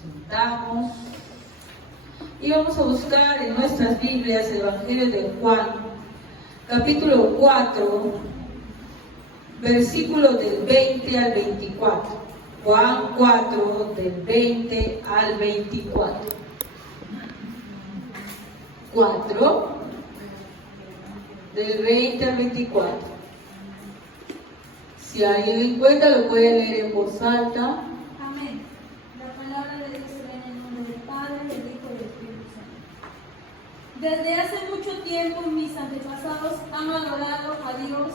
Sentamos y vamos a buscar en nuestras Biblias el Evangelio de Juan, capítulo 4, versículos del 20 al 24. Juan 4, del 20 al 24. 4, del 20 al 24. Si alguien lo encuentra, lo puede leer en voz alta. Amén. La palabra de Dios se lee en el nombre del Padre, del Hijo y del Espíritu Santo. Desde hace mucho tiempo mis antepasados han adorado a Dios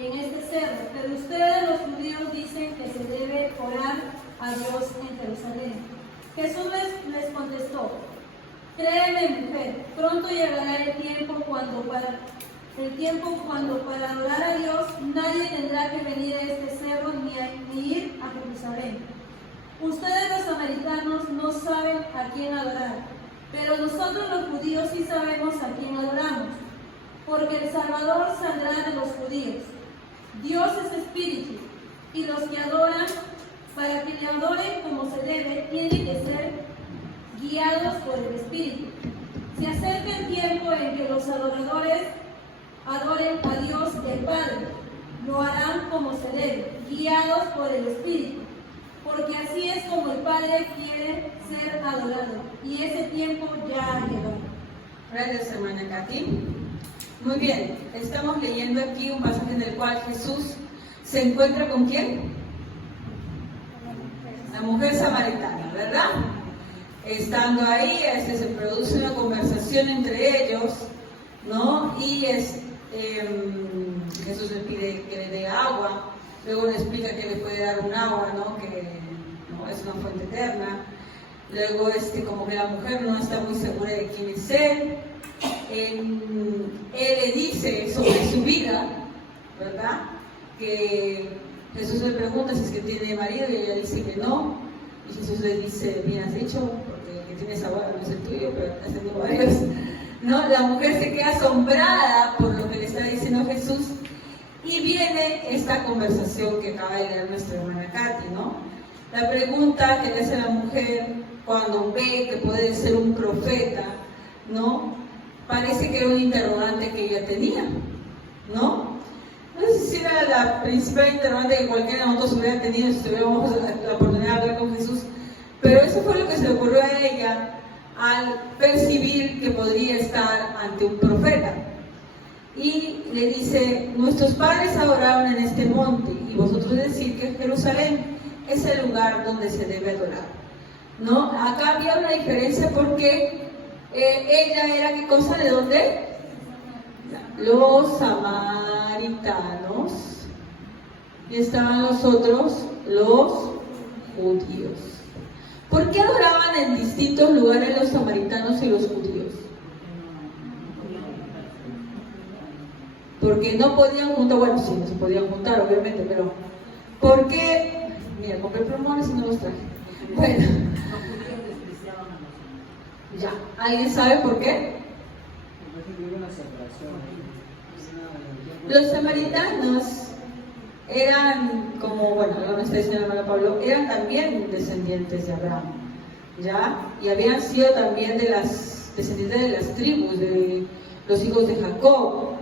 en este cerro, pero ustedes los judíos dicen que se debe orar a Dios en Jerusalén. Jesús les contestó: créeme, mujer, pronto llegará el tiempo cuando para adorar a Dios nadie tendrá que venir a este cerro ni ir a Jerusalén. Ustedes los samaritanos no saben a quién adorar, pero nosotros los judíos sí sabemos a quién adoramos, porque el Salvador saldrá de los judíos. Dios es espíritu, y los que adoran, para que le adoren como se debe, tienen que ser guiados por el Espíritu. Se acerca el tiempo en que los adoradores adoren a Dios el Padre. Lo harán como se debe, guiados por el Espíritu, porque así es como el Padre quiere ser adorado, y ese tiempo ya ha llegado. Gracias, hermana Katy. Muy bien, estamos leyendo aquí un pasaje en el cual Jesús se encuentra ¿con quién? La mujer samaritana, ¿verdad? Estando ahí, se produce una conversación entre ellos, ¿no? Y Jesús le pide que le dé agua, luego le explica que le puede dar un agua, ¿no? Que no es una fuente eterna. Luego como que la mujer no está muy segura de quién es él. Él le dice sobre su vida, ¿verdad? Que Jesús le pregunta si es que tiene marido y ella dice que no. Y Jesús le dice: bien has dicho, porque el que tienes ahora no es el tuyo, pero has tenido varios. ¿No? La mujer se queda asombrada por lo que le está diciendo Jesús. Y viene esta conversación que acaba de leer nuestra hermana Katy, ¿no? La pregunta que le hace la mujer cuando ve que puede ser un profeta, ¿no? Parece que era un interrogante que ella tenía, ¿no? No sé si era la principal interrogante que cualquiera de nosotros hubiera tenido si tuviéramos la oportunidad de hablar con Jesús, pero eso fue lo que se le ocurrió a ella al percibir que podría estar ante un profeta. Y le dice: nuestros padres adoraron en este monte, y vosotros decís que Jerusalén es el lugar donde se debe adorar, ¿no? Acá había una diferencia porque ella era, ¿qué cosa? ¿De dónde? Los samaritanos, y estaban los otros, los judíos. ¿Por qué adoraban en distintos lugares los samaritanos y los judíos? Porque no podían juntar, bueno, sí, no se podían juntar, obviamente, pero ¿por qué? Mira, compré plumones y no los traje. Bueno, ya, ¿alguien sabe por qué? Los samaritanos eran, como, bueno, lo está diciendo el hermano Pablo, eran también descendientes de Abraham, ¿ya? Y habían sido también descendientes de las tribus, de los hijos de Jacob.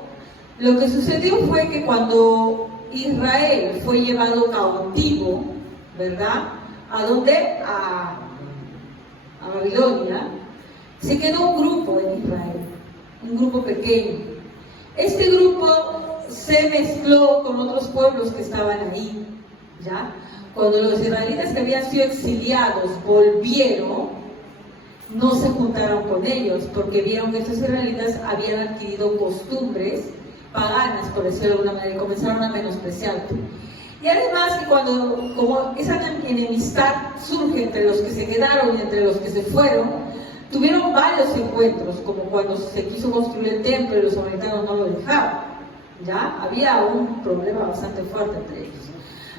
Lo que sucedió fue que cuando Israel fue llevado cautivo, ¿verdad? ¿A dónde? A Babilonia. Se quedó un grupo en Israel, un grupo pequeño. Este grupo se mezcló con otros pueblos que estaban ahí, ¿ya? Cuando los israelitas que habían sido exiliados volvieron, no se juntaron con ellos, porque vieron que estos israelitas habían adquirido costumbres paganas, por decirlo de alguna manera, y comenzaron a menospreciarlo. Y además, como esa enemistad surge entre los que se quedaron y entre los que se fueron, tuvieron varios encuentros, como cuando se quiso construir el templo y los samaritanos no lo dejaban, ¿ya? Había un problema bastante fuerte entre ellos.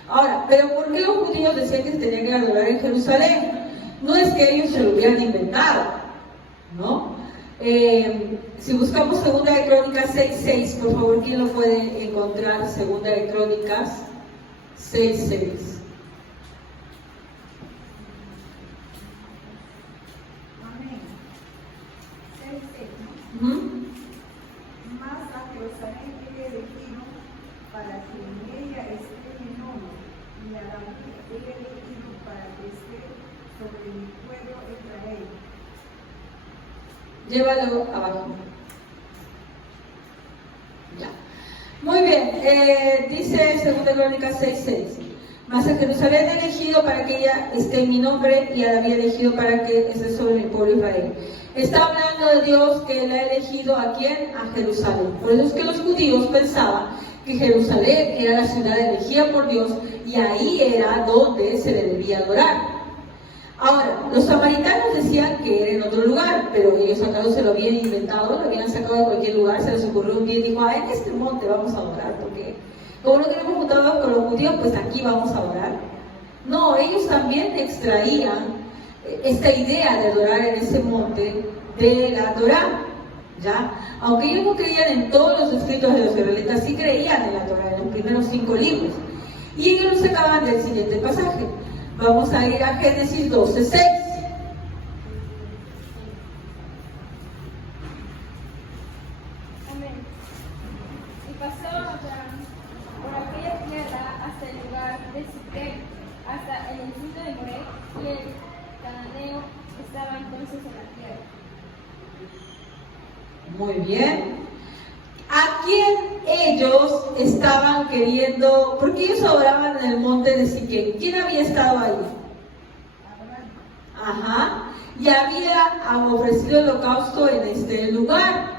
Ahora, ¿pero por qué los judíos decían que se tenían que adorar en Jerusalén? No es que ellos se lo hubieran inventado, ¿no? Si buscamos Segunda de Crónicas 6:6, por favor, ¿quién lo puede encontrar? Segunda de Crónicas 6:6. sobre mi pueblo Israel. Llévalo abajo. Ya. Muy bien, dice 2 Crónicas 6:6. Mas a Jerusalén he elegido para que ella esté en mi nombre, y a la había elegido para que esté sobre mi pueblo Israel. Está hablando de Dios, que Él ha elegido ¿a quién? A Jerusalén. Por eso es que los judíos pensaban que Jerusalén era la ciudad elegida por Dios, y ahí era donde se le debía adorar. Ahora, los samaritanos decían que era en otro lugar, pero ellos acaso se lo habían inventado, lo habían sacado de cualquier lugar, se les ocurrió un día y dijo, en este monte vamos a adorar, porque como no queremos juntar con los judíos, pues aquí vamos a adorar. No, ellos también extraían esta idea de adorar en ese monte de la Torá, ¿ya? Aunque ellos no creían en todos los escritos de los israelitas, sí creían en la Torá, en los primeros 5 libros. Y ellos lo sacaban del siguiente pasaje. Vamos a ir a Génesis 12:6. Amén. Y pasó Abraham por aquella tierra hasta el lugar de Siquem, hasta el encindo de Moré, y el cananeo estaba entonces en la tierra. Muy bien. ¿A quién ellos estaban queriendo? Porque ellos adoraban en el monte de Siquem. ¿Quién había estado ahí? Ajá. Y había ofrecido el holocausto en este lugar.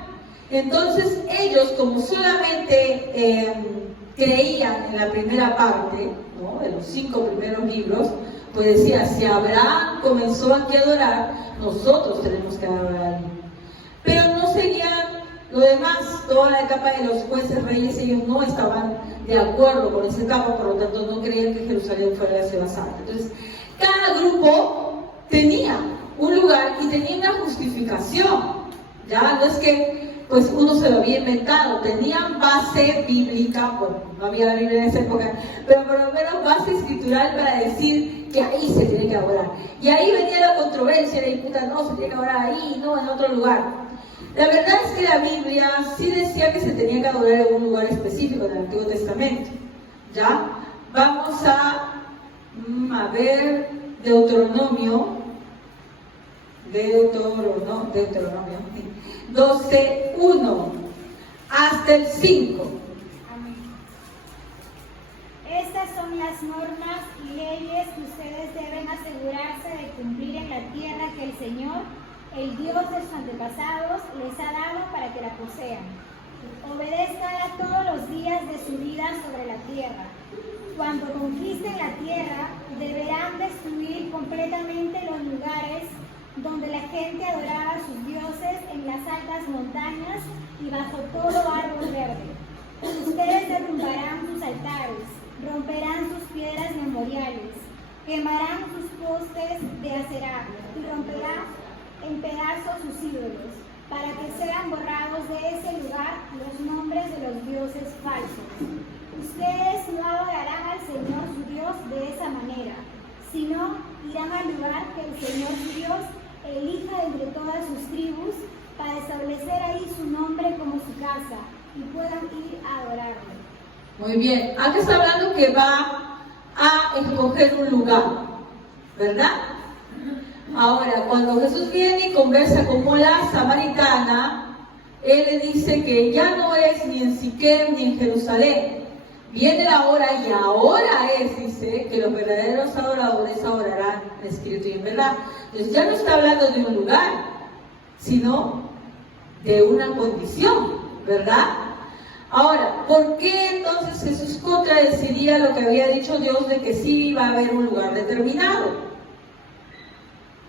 Entonces ellos, como solamente creían en la primera parte, ¿no?, de los 5 primeros libros, pues decía, si Abraham comenzó aquí a adorar, nosotros tenemos que adorar ahí. Pero no seguían lo demás, toda la etapa de los jueces, reyes, ellos no estaban de acuerdo con esa etapa, por lo tanto no creían que Jerusalén fuera la ciudad santa. Entonces, cada grupo tenía un lugar y tenía una justificación, ¿ya? No es que pues uno se lo había inventado, tenían base bíblica, bueno, no había Biblia en esa época, pero por lo menos base escritural para decir que ahí se tiene que adorar. Y ahí venía la controversia, la disputa, no, se tiene que adorar ahí, no, en otro lugar. La verdad es que la Biblia sí decía que se tenía que adorar en un lugar específico del Antiguo Testamento, ¿ya? Vamos a ver Deuteronomio 12:1 hasta el 5. Amén. Estas son las normas y leyes que ustedes deben asegurarse de cumplir en la tierra que el Señor, el Dios de sus antepasados, les ha dado para que la posean. Obedézcanla todos los días de su vida sobre la tierra. Cuando conquisten la tierra, deberán destruir completamente los lugares donde la gente adoraba a sus dioses en las altas montañas y bajo todo árbol verde. Ustedes derrumbarán sus altares, romperán sus piedras memoriales, quemarán sus postes de Aserá y romperán en pedazos sus ídolos, para que sean borrados de ese lugar los nombres de los dioses falsos. Ustedes no adorarán al Señor su Dios de esa manera, sino irán al lugar que el Señor su Dios elija entre todas sus tribus, para establecer ahí su nombre como su casa, y puedan ir a adorarlo. Muy bien, aquí está hablando que va a escoger un lugar, ¿verdad? Ahora, cuando Jesús viene y conversa con la samaritana, Él le dice que ya no es ni en Siquem ni en Jerusalén. Viene la hora, y ahora dice, que los verdaderos adoradores adorarán en espíritu y en verdad. Entonces ya no está hablando de un lugar, sino de una condición, ¿verdad? Ahora, ¿por qué entonces Jesús contradeciría lo que había dicho Dios de que sí iba a haber un lugar determinado?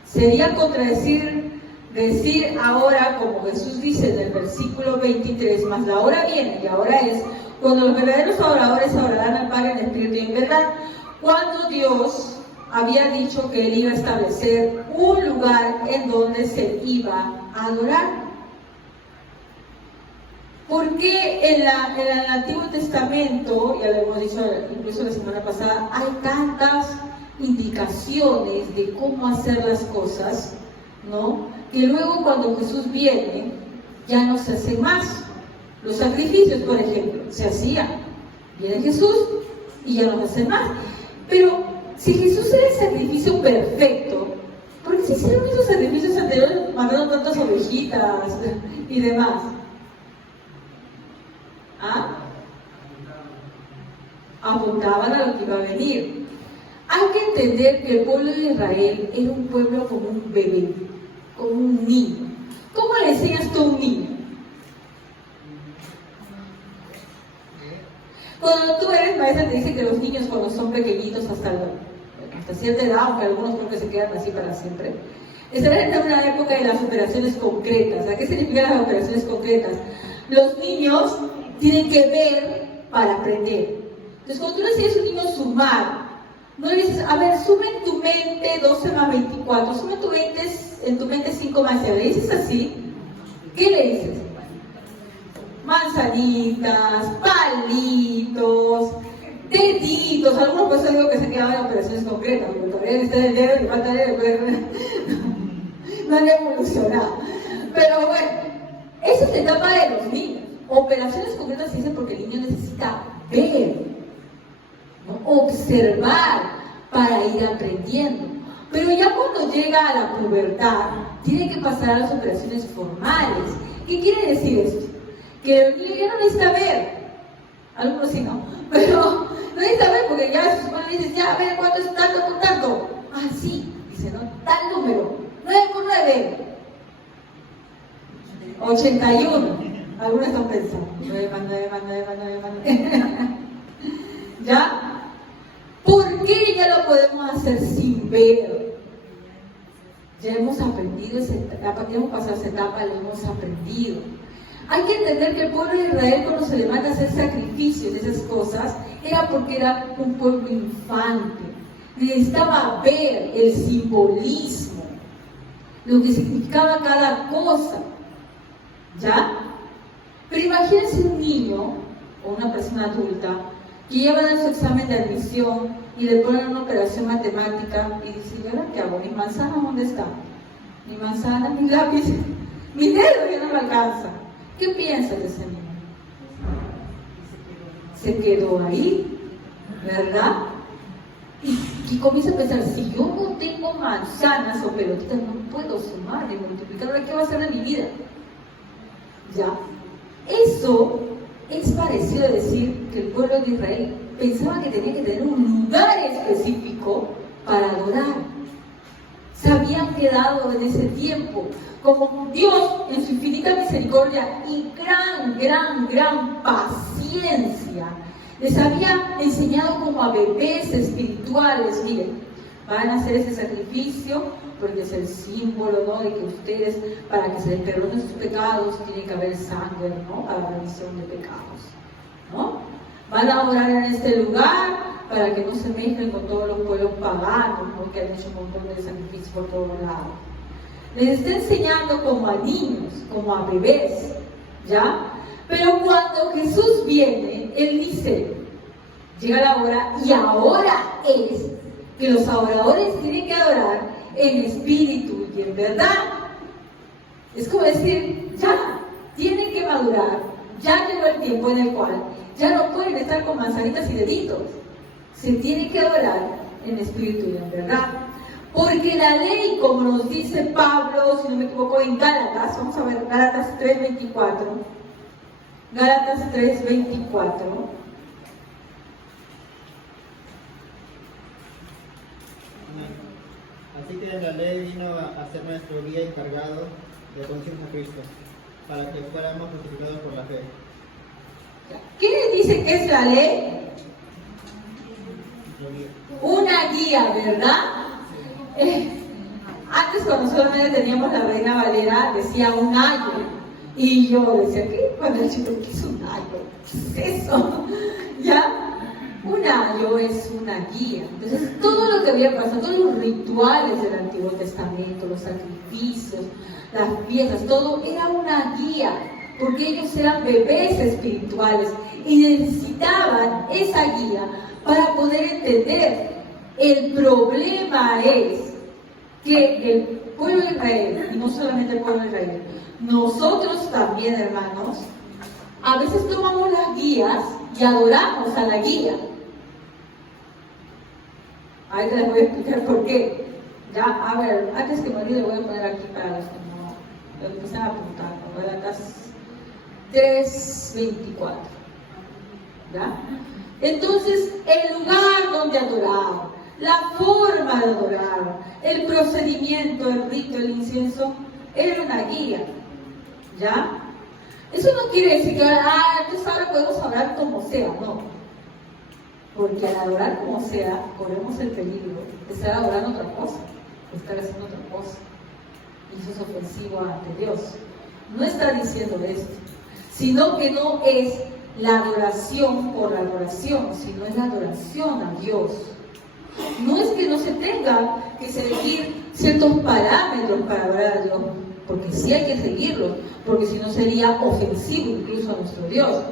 Sería contradecir, decir ahora, como Jesús dice en el versículo 23, mas la hora viene y ahora es, cuando los verdaderos adoradores adorarán al Padre en espíritu y en verdad, cuando Dios había dicho que Él iba a establecer un lugar en donde se iba a adorar. ¿Por qué en el Antiguo Testamento, ya lo hemos dicho incluso la semana pasada, hay tantas indicaciones de cómo hacer las cosas, ¿no? Que luego cuando Jesús viene, ya no se hacen más? Los sacrificios, por ejemplo, se hacían. Viene Jesús y ya no se hacen más. Pero si Jesús era el sacrificio perfecto, hicieron esos sacrificios anteriores? Mataron tantas ovejitas y demás. ¿Ah? Apuntaban a lo que iba a venir. Hay que entender que el pueblo de Israel era un pueblo como un bebé, como un niño. ¿Cómo le enseñas tú a un niño? Cuando tú eres maestra te dicen que los niños cuando son pequeñitos hasta cierta edad, aunque algunos creo que se quedan así para siempre, están en una época de las operaciones concretas. ¿A qué significan las operaciones concretas? Los niños tienen que ver para aprender. Entonces cuando tú le enseñas a un niño a sumar, no le dices, a ver, suma en tu mente 12 más 24, suma en tu mente 5 más 6. ¿Le dices así? ¿Qué le dices? Manzanitas, palitos, deditos. Algunos por eso digo que se quedaban en operaciones concretas, porque todavía está el dedo y falta el dedo, no han evolucionado. Pero bueno, esa es la etapa de los niños. Operaciones concretas se dicen porque el niño necesita ver, ¿no? Observar para ir aprendiendo. Pero ya cuando llega a la pubertad, tiene que pasar a las operaciones formales. ¿Qué quiere decir esto? Que el niño ya no necesita ver. Algunos sí no, pero no necesita ver porque ya sus padres dicen, ya, a ver, ¿cuánto es tanto por tanto? Ah, sí, dice, ¿no? Tal número, 9 por 9, 81. Algunos están pensando, 9 más 9 más 9 más 9 más 9. ¿Ya? ¿Por qué ya lo podemos hacer sin ver? Ya hemos aprendido esa etapa, ya hemos pasado esa etapa, lo hemos aprendido. Hay que entender que el pueblo de Israel, cuando se le manda a hacer sacrificios de esas cosas, era porque era un pueblo infante. Necesitaba ver el simbolismo, lo que significaba cada cosa. ¿Ya? Pero imagínense un niño o una persona adulta que lleva a dar su examen de admisión y le ponen una operación matemática y dice, ¿y ahora qué hago? ¿Mi manzana dónde está? Mi manzana, mi lápiz, mi dedo ya no me alcanza. ¿Qué piensas de ese niño? Se quedó ahí, ¿verdad? Y comienza a pensar, si yo no tengo manzanas o pelotitas, no puedo sumar ni multiplicar, ¿ahora qué va a hacer en mi vida? ¿Ya? Eso es parecido a decir que el pueblo de Israel pensaba que tenía que tener un lugar específico para adorar. Se habían quedado en ese tiempo, como Dios en su infinita misericordia y gran paciencia, les había enseñado como a bebés espirituales, miren, van a hacer ese sacrificio porque es el símbolo, ¿no?, de que ustedes, para que se les perdonen sus pecados, tiene que haber sangre, ¿no?, para la remisión de pecados, ¿no? Van a orar en este lugar para que no se mezclen con todos los pueblos paganos, ¿no?, que han hecho un montón de sacrificios por todos lados. Les está enseñando como a niños, como a bebés, ¿ya? Pero cuando Jesús viene, Él dice, llega la hora, y ahora es que los adoradores tienen que adorar en espíritu y en verdad. Es como decir, ya, tienen que madurar, ya llegó el tiempo en el cual ya no pueden estar con manzanitas y deditos. Se tiene que adorar en espíritu y en verdad. Porque la ley, como nos dice Pablo, si no me equivoco, en Gálatas, vamos a ver Gálatas 3:24. Gálatas 3:24. Así que la ley vino a ser nuestro guía encargado de conciencia a Cristo, para que fuéramos justificados por la fe. ¿Qué dice que es la ley? Una guía, ¿verdad? Antes cuando solamente teníamos la Reina Valera decía un ayo, y yo decía, ¿qué? Cuando el chico, ¿qué es un ayo? ¿Qué es eso? ¿Ya? Un ayo es una guía. Entonces todo lo que había pasado, todos los rituales del Antiguo Testamento, los sacrificios, las fiestas, todo era una guía, porque ellos eran bebés espirituales y necesitaban esa guía para poder entender. El problema es que el pueblo de Israel, y no solamente el pueblo de Israel, nosotros también, hermanos, a veces tomamos las guías y adoramos a la guía. Ahí les voy a explicar por qué. Ya, a ver, antes que me olvide, voy a poner aquí para los que están apuntando, ¿verdad? 3:24. ¿Ya? Entonces, el lugar donde adorar, la forma de adorar, el procedimiento, el rito, el incienso, era una guía. ¿Ya? Eso no quiere decir que entonces ahora podemos hablar como sea, no. Porque al adorar como sea, corremos el peligro de estar adorando otra cosa, de estar haciendo otra cosa. Y eso es ofensivo ante Dios. No está diciendo esto, sino que no es la adoración por la adoración, sino es la adoración a Dios. No es que no se tenga que seguir ciertos parámetros para adorar a Dios, porque sí hay que seguirlos, porque si no sería ofensivo incluso a nuestro Dios,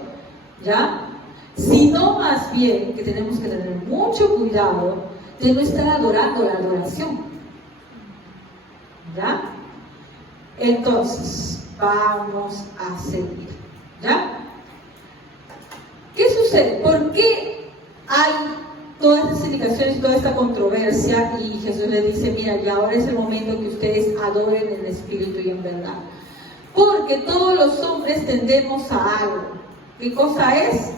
¿ya? Sino más bien que tenemos que tener mucho cuidado de no estar adorando la adoración, ¿ya? Entonces, vamos a seguir, ¿ya? ¿Qué sucede? ¿Por qué hay todas estas indicaciones y toda esta controversia? Y Jesús les dice, mira, ya ahora es el momento que ustedes adoren en espíritu y en verdad. Porque todos los hombres tendemos a algo. ¿Qué cosa es?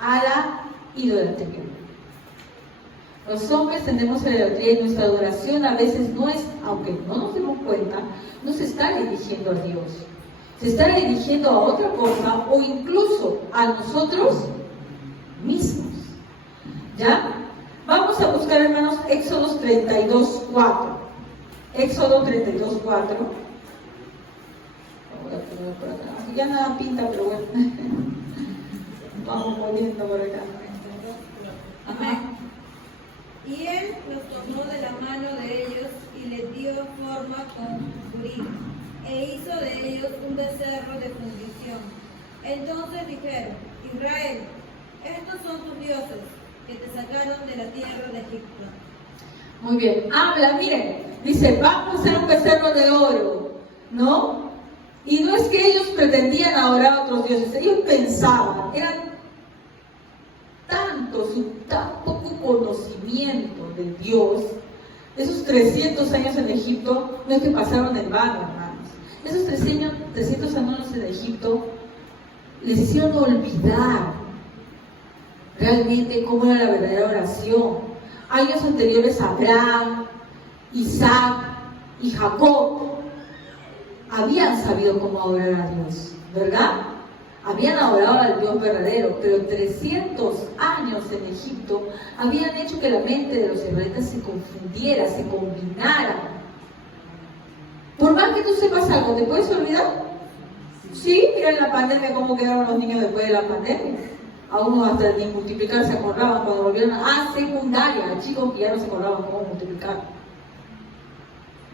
A la idolatría. Los hombres tendemos a la idolatría y nuestra adoración a veces no es, aunque no nos demos cuenta, no se está dirigiendo a Dios. Se está dirigiendo a otra cosa o incluso a nosotros mismos. ¿Ya? Vamos a buscar, hermanos, Éxodo 32:4. Éxodo 32:4. Voy a poner por acá. Aquí ya nada pinta, pero bueno. Vamos poniendo por acá. Amén. Y él los tomó de la mano de ellos y les dio forma con Urim, e hizo de ellos un becerro de fundición. Entonces dijeron, Israel, estos son tus dioses, que te sacaron de la tierra de Egipto. Muy bien, habla, miren, dice, vamos a hacer un becerro de oro, ¿no? Y no es que ellos pretendían adorar a otros dioses, ellos pensaban, eran tanto, tan poco conocimiento de Dios, esos 300 años en Egipto, no es que pasaron en vano, hermanos. Esos 300 años en Egipto les hicieron olvidar realmente cómo era la verdadera oración. Años anteriores Abraham, Isaac y Jacob habían sabido cómo adorar a Dios, ¿verdad? Habían adorado al Dios verdadero, pero 300 años en Egipto habían hecho que la mente de los israelitas se confundiera, se combinara. Por más que tú sepas algo, ¿te puedes olvidar? Sí, mira en la pandemia cómo quedaron los niños después de la pandemia. A unos hasta ni multiplicar se acordaban cuando volvieron a secundaria, chicos que ya no se acordaban cómo multiplicar.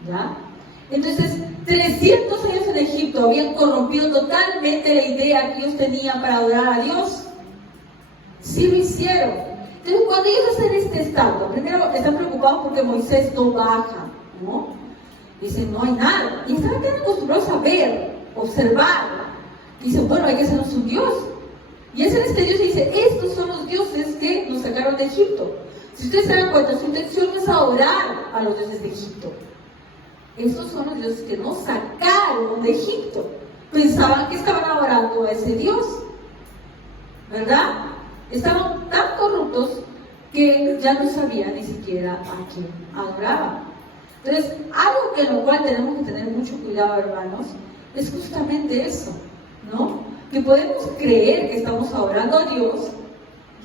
¿Ya? Entonces, 300 años en Egipto habían corrompido totalmente la idea que ellos tenían para adorar a Dios. Sí lo hicieron. Entonces, cuando ellos hacen este estado, primero están preocupados porque Moisés no baja, ¿no? Dicen, no hay nada. Y estaban tan acostumbrados a ver, observar. Dicen, bueno, hay que hacernos un Dios. Y hacen este Dios y dice, estos son los dioses que nos sacaron de Egipto. Si ustedes se dan cuenta, su intención no es adorar a los dioses de Egipto. Estos son los dioses que nos sacaron de Egipto. Pensaban que estaban adorando a ese Dios, ¿verdad? Estaban tan corruptos que ya no sabían ni siquiera a quién adoraban. Entonces, algo en lo cual tenemos que tener mucho cuidado, hermanos, es justamente eso, ¿no? Que podemos creer que estamos adorando a Dios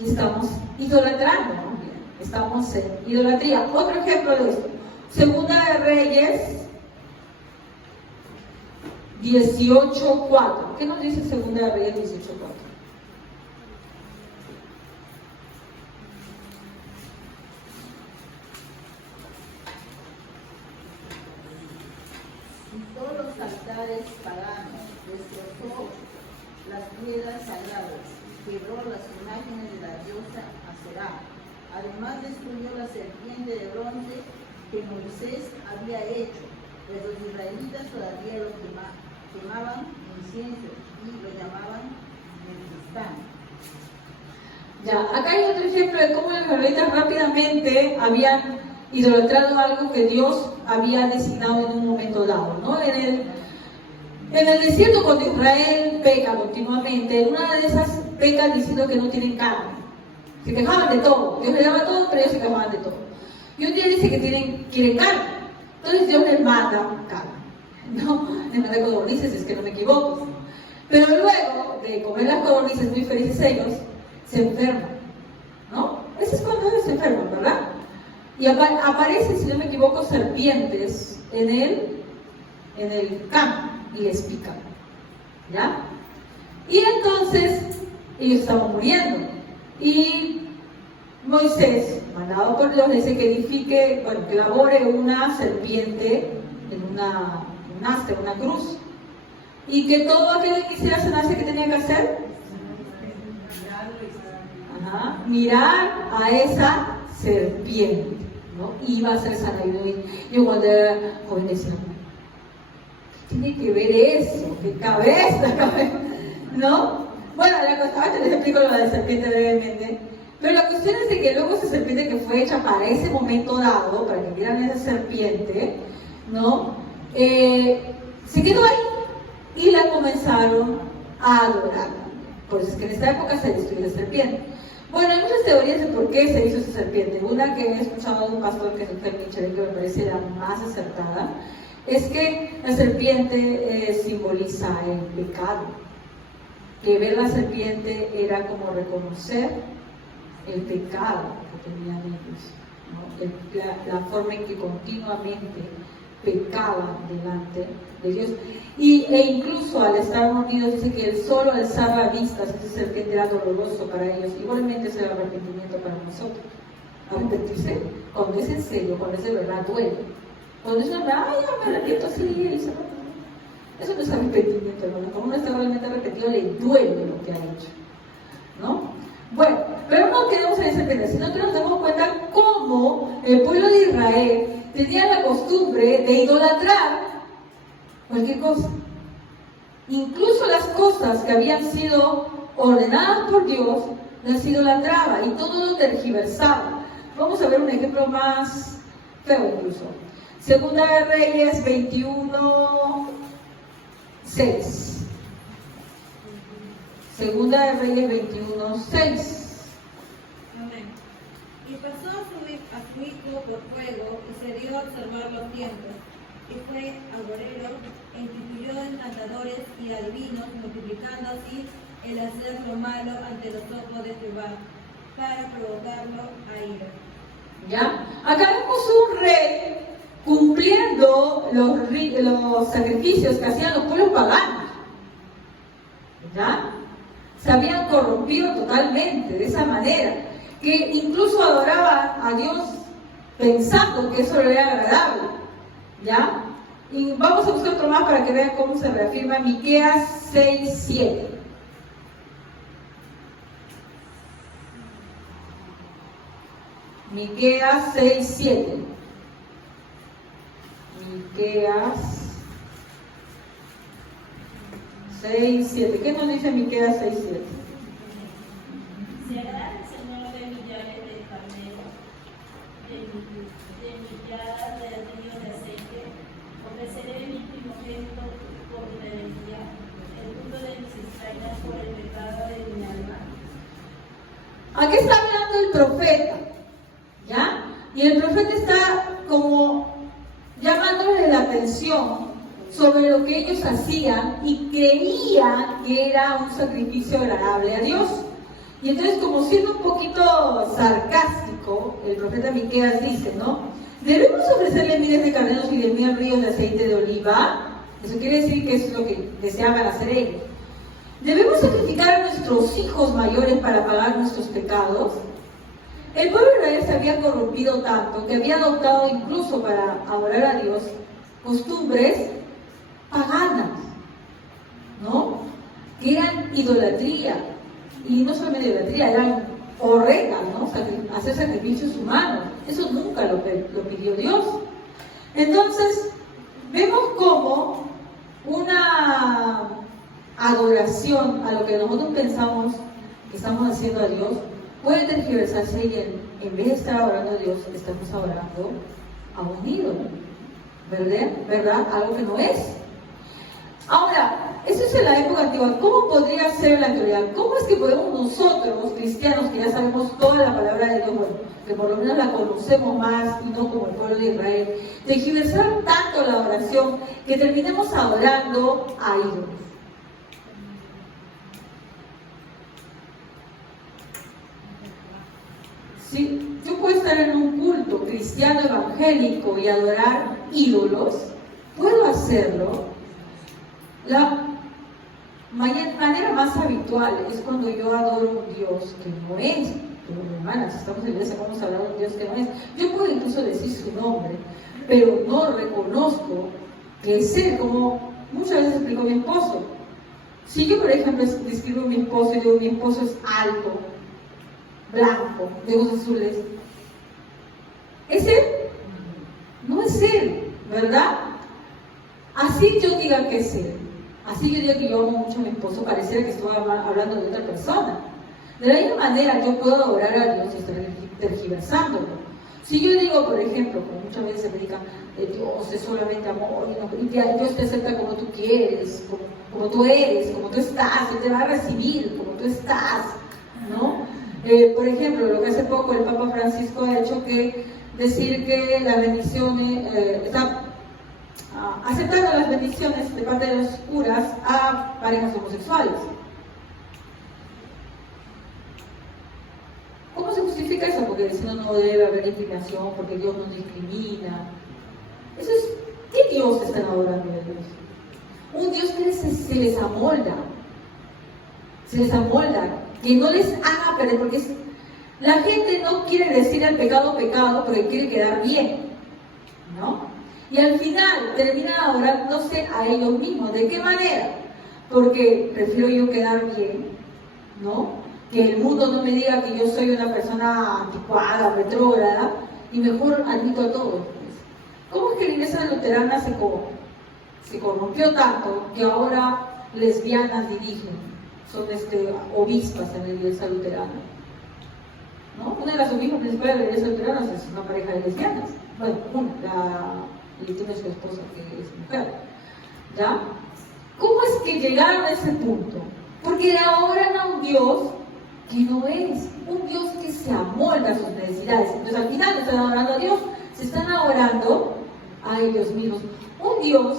y estamos idolatrando, ¿no? Estamos en idolatría. Otro ejemplo de esto. Segunda de Reyes 18:4. ¿Qué nos dice Segunda de Reyes 18:4? Y todos los altares paganos destrozó las piedras sagradas, quebró las imágenes de la diosa Aserá. Además destruyó la serpiente de bronce que Moisés había hecho, pero los israelitas todavía lo quemaban incienso y lo llamaban Nehushtan. Ya, acá hay otro ejemplo de cómo los israelitas rápidamente habían idolatrando algo que Dios había designado en un momento dado, ¿no? En el desierto, cuando Israel peca continuamente, una de esas pecas diciendo que no tienen carne. Se quejaban de todo. Dios les daba todo, pero ellos se quejaban de todo. Y un día dice que quieren carne. Entonces Dios les manda carne. No, les manda codornices, es que no me equivoco. Pero luego de comer las codornices muy felices ellos, se enferman. ¿No? Ese es cuando ellos se enferman, ¿verdad? Y aparecen, si no me equivoco, serpientes en el campo y les pican. ¿Ya? Y entonces ellos estaban muriendo. Y Moisés, mandado por Dios, le dice que edifique, que elabore una serpiente en un asta, una cruz. Y que todo aquel que quisiera sanarse, ¿qué tenía que hacer? Mirar a esa serpiente, ¿no? Iba a ser sanado. Yo cuando era joven decía, ¿qué tiene que ver eso? ¿Qué cabeza? ¿No? Bueno, la cuestión, les explico lo de la serpiente brevemente. Pero la cuestión es de que luego esa serpiente que fue hecha para ese momento dado, para que vieran esa serpiente, ¿no? Se quedó ahí y la comenzaron a adorar. Por eso es que en esta época se destruyó la serpiente. Bueno, hay muchas teorías de por qué se hizo esa serpiente. Una que he escuchado de un pastor que es el Fermichel, que me parece la más acertada, es que la serpiente simboliza el pecado. Que ver la serpiente era como reconocer el pecado que tenían ellos, ¿no? La forma en que continuamente pecaban delante de Dios. E incluso al estar unidos dice que el solo alzar la vista, esa serpiente era doloroso para ellos. Igualmente es el arrepentimiento para nosotros. Arrepentirse, cuando es en serio, cuando es de verdad, duele. Cuando es verdad, ay, ya me arrepiento así, eso no es arrepentimiento, hermano. Como uno está realmente arrepentido, le duele lo que ha hecho, ¿no? Bueno, pero no quedamos en ese tema, sino que nos damos cuenta cómo el pueblo de Israel tenía la costumbre de idolatrar cualquier cosa. Incluso las cosas que habían sido ordenadas por Dios, las idolatraba y todo lo tergiversaba. Vamos a ver un ejemplo más feo incluso. Segunda de Reyes 21:6. Segunda de Reyes 21:6. Amén. Y pasó a su hijo por fuego y se dio a observar los tiempos. Y fue agorero e instituyó encantadores y adivinos, multiplicando así el hacer lo malo ante los ojos de Jehová, para provocarlo a ira. ¿Ya? Acá vemos un rey cumpliendo los sacrificios que hacían los pueblos paganos. ¿Ya? Se habían corrompido totalmente de esa manera, que incluso adoraban a Dios pensando que eso le era agradable. ¿Ya? Y vamos a buscar otro más para que vean cómo se reafirma Miqueas 6:7. Miqueas 6:7. Miqueas 6:7. ¿Qué nos dice Miqueas 6:7? Se agrada el Señor de millares de carneros, de milladas de ríos de aceite. Ofreceré mi primogénito por mi rebeldía, el fruto de mis extrañas por el pecado de mi alma. Aquí está hablando el profeta, ¿ya? Y el profeta está como llamándole la atención sobre lo que ellos hacían y creían que era un sacrificio agradable a Dios. Y entonces, como siendo un poquito sarcástico, el profeta Miqueas dice, ¿no? ¿Debemos ofrecerle miles de carneros y 10,000 ríos de aceite de oliva? Eso quiere decir que eso es lo que deseaban hacer ellos. ¿Debemos sacrificar a nuestros hijos mayores para pagar nuestros pecados? El pueblo de Israel se había corrompido tanto que había adoptado incluso para adorar a Dios costumbres paganas, ¿no? Que eran idolatría. Y no solamente idolatría, eran horrendas, ¿no? Hacer sacrificios humanos. Eso nunca lo pidió Dios. Entonces, vemos como una adoración a lo que nosotros pensamos que estamos haciendo a Dios puede tergiversarse y en vez de estar adorando a Dios, estamos adorando a un ídolo, ¿verdad? Algo que no es. Ahora, eso es en la época antigua. ¿Cómo podría ser en la actualidad? ¿Cómo es que podemos nosotros, cristianos, que ya sabemos toda la palabra de Dios, bueno, que por lo menos la conocemos más y no como el pueblo de Israel, tergiversar tanto la oración que terminemos adorando a ídolos? Sí, yo puedo estar en un culto cristiano evangélico y adorar ídolos, puedo hacerlo. La manera más habitual es cuando yo adoro a un Dios que no es. Pero hermanas, estamos en la iglesia, vamos a hablar de un Dios que no es. Yo puedo incluso decir su nombre, pero no reconozco que es Él, como muchas veces explicó mi esposo. Si yo, por ejemplo, describo a mi esposo y digo mi esposo es alto, blanco, de ojos azules, ¿es Él? No es Él, ¿verdad? Así yo diga que es Él, así yo diga que yo amo mucho a mi esposo, pareciera que estoy hablando de otra persona. De la misma manera yo puedo adorar a Dios y estar tergiversándolo. Si yo digo, por ejemplo, como muchas veces se predica, Dios es solamente amor y Dios te acepta como tú quieres, como tú eres, como tú estás, Él te va a recibir como tú estás, ¿no? Por ejemplo, lo que hace poco el Papa Francisco ha hecho que decir que las bendiciones, está aceptando las bendiciones de parte de los curas a parejas homosexuales. ¿Cómo se justifica eso? Porque diciendo no debe haber discriminación, porque Dios no discrimina. Eso es, ¿qué Dios están adorando de Dios? Un Dios que se les amolda, que no les haga perder, porque la gente no quiere decir al pecado pecado, porque quiere quedar bien, ¿no? Y al final terminan adorándose a ellos mismos. ¿De qué manera? Porque prefiero yo quedar bien, ¿no? Que el mundo no me diga que yo soy una persona anticuada, retrógrada, y mejor admito a todos. ¿Cómo es que la iglesia luterana se corrompió tanto que ahora lesbianas dirigen? Son obispas en la iglesia luterana, ¿no? Una de las obispas principales de la iglesia luterana es una pareja de lesbianas. Bueno, y tiene su esposa que es mujer, ¿ya? ¿Cómo es que llegaron a ese punto? Porque adoran a un Dios que no es, un Dios que se amolda a sus necesidades. Entonces al final no están adorando a Dios, se están adorando a ellos mismos. Un Dios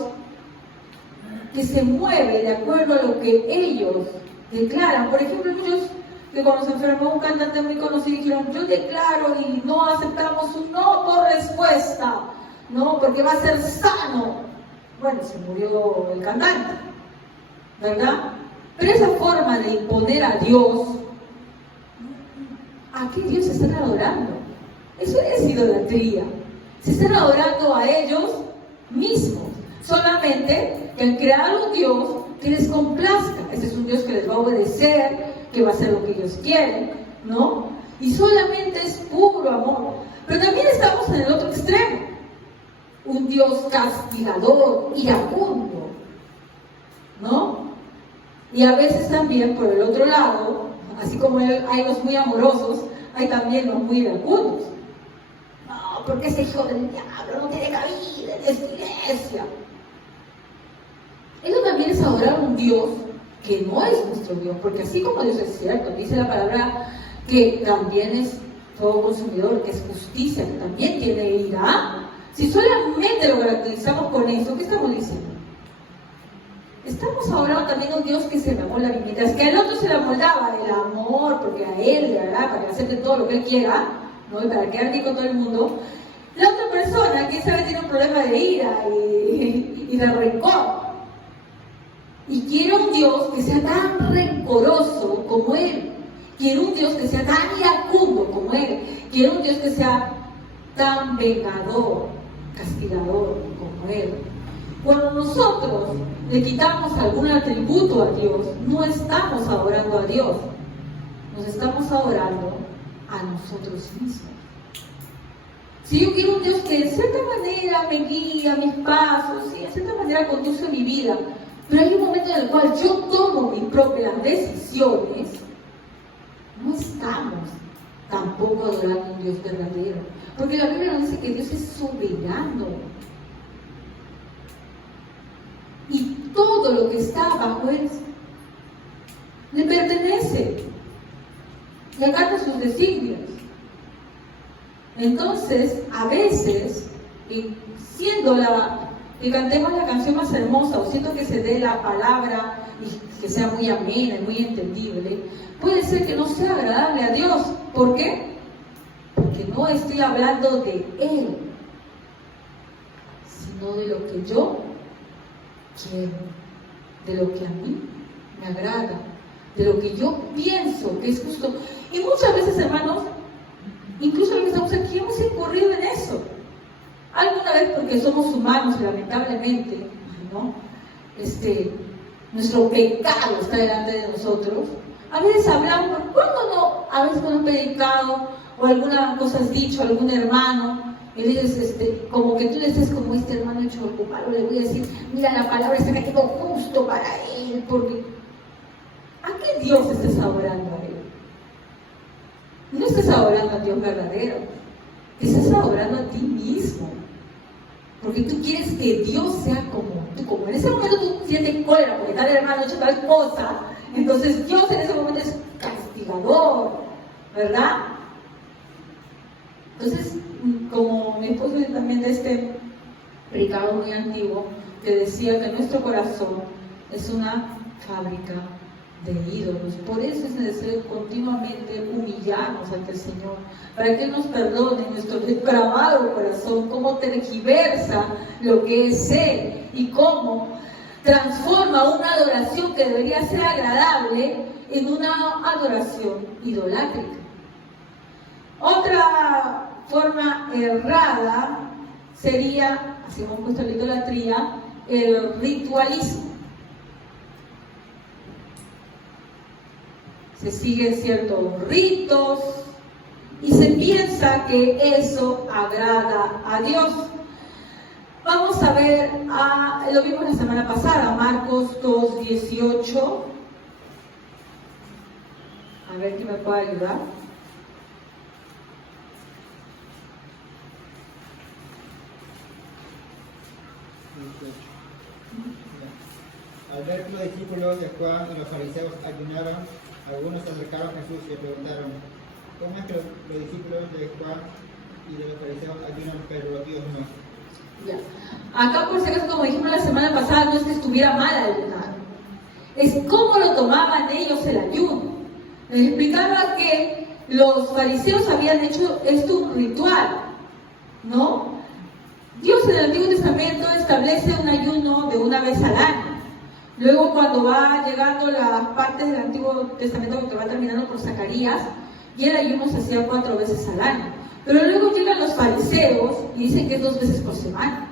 que se mueve de acuerdo a lo que ellos declaran. Por ejemplo, muchos que cuando se enfermó un cantante muy conocido dijeron, yo declaro y no aceptamos un no por respuesta, no, porque va a ser sano. Bueno, se murió el cantante, ¿verdad? Pero esa forma de imponer a Dios, ¿a qué Dios se están adorando? Eso es idolatría. Se están adorando a ellos mismos. Solamente que han creado un Dios que les complazca. Este es un Dios que les va a obedecer, que va a hacer lo que ellos quieren, ¿no? Y solamente es puro amor. Pero también estamos en el otro extremo. Un Dios castigador, iracundo, ¿no? Y a veces también por el otro lado, así como hay los muy amorosos, hay también los muy iracundos. No, porque ese hijo del diablo no tiene cabida en esta iglesia. Eso también es adorar a un Dios que no es nuestro Dios, porque así como Dios es cierto, dice la palabra que también es todo consumidor, que es justicia, que también tiene ira. Si solamente lo caracterizamos con eso, ¿qué estamos diciendo? Estamos adorando también a un Dios que se le amolda, mientras que al otro se le amoldaba el amor, porque a él le hará para que acepte todo lo que él quiera, ¿no? Y para quedar bien con todo el mundo. La otra persona, que sabe, tiene un problema de ira y de rencor. Y quiere un Dios que sea tan rencoroso como él. Quiere un Dios que sea tan iracundo como él. Quiere un Dios que sea tan vengador, castigador como él. Cuando nosotros le quitamos algún atributo a Dios, no estamos adorando a Dios, nos estamos adorando a nosotros mismos. Si yo quiero un Dios que de cierta manera me guía mis pasos, y de cierta manera conduce mi vida, pero hay un momento en el cual yo tomo mis propias decisiones, no estamos tampoco adorar a un Dios verdadero. Porque la Biblia nos dice que Dios es soberano. Y todo lo que está bajo Él le pertenece. Le acata sus designios. Entonces, a veces, siendo que cantemos la canción más hermosa, o siento que se dé la palabra y que sea muy amena y muy entendible, puede ser que no sea agradable a Dios. ¿Por qué? Porque no estoy hablando de Él, sino de lo que yo quiero, de lo que a mí me agrada, de lo que yo pienso que es justo. Y muchas veces, hermanos, incluso los que estamos aquí hemos incurrido en eso. Alguna vez, porque somos humanos, lamentablemente, ¿no? Nuestro pecado está delante de nosotros. A veces hablamos, ¿cuándo no? A veces con un predicado o alguna cosa has dicho a algún hermano, y dices, como que tú le dices como este hermano hecho algo malo, le voy a decir, mira, la palabra se me quedó justo para él, porque ¿a qué Dios estás adorando a él? No estás adorando al Dios verdadero, estás adorando a ti mismo. Porque tú quieres que Dios sea como tú. Como en ese momento tú sientes cólera porque tal hermano ha hecho tal cosa, entonces Dios en ese momento es castigador, ¿verdad? Entonces, como mi esposo también de este predicador muy antiguo, que decía que nuestro corazón es una fábrica de ídolos. Por eso es necesario continuamente humillarnos ante el Señor, para que Él nos perdone nuestro depravado corazón, cómo tergiversa lo que es Él y cómo transforma una adoración que debería ser agradable en una adoración idolátrica. Otra forma errada sería, así hemos puesto la idolatría, el ritualismo. Se siguen ciertos ritos y se piensa que eso agrada a Dios. Vamos a ver, lo vimos la semana pasada, Marcos 2:18. A ver quién me puede ayudar. Al ver que los discípulos de Juan y los fariseos ayunaron, algunos se acercaron a Jesús y le preguntaron, ¿cómo es que los discípulos de Juan y de los fariseos ayunan, pero los judíos no? Ya. Acá, por si acaso, como dijimos la semana pasada, no es que estuviera mal ayunar, es cómo lo tomaban ellos el ayuno. Les explicaba que los fariseos habían hecho esto un ritual, ¿no? Dios en el Antiguo Testamento establece un ayuno de una vez al año. Luego, cuando va llegando las partes del Antiguo Testamento, que va terminando por Zacarías, y el ayuno se hacía 4 veces al año. Pero luego llegan los fariseos y dicen que es 2 veces por semana.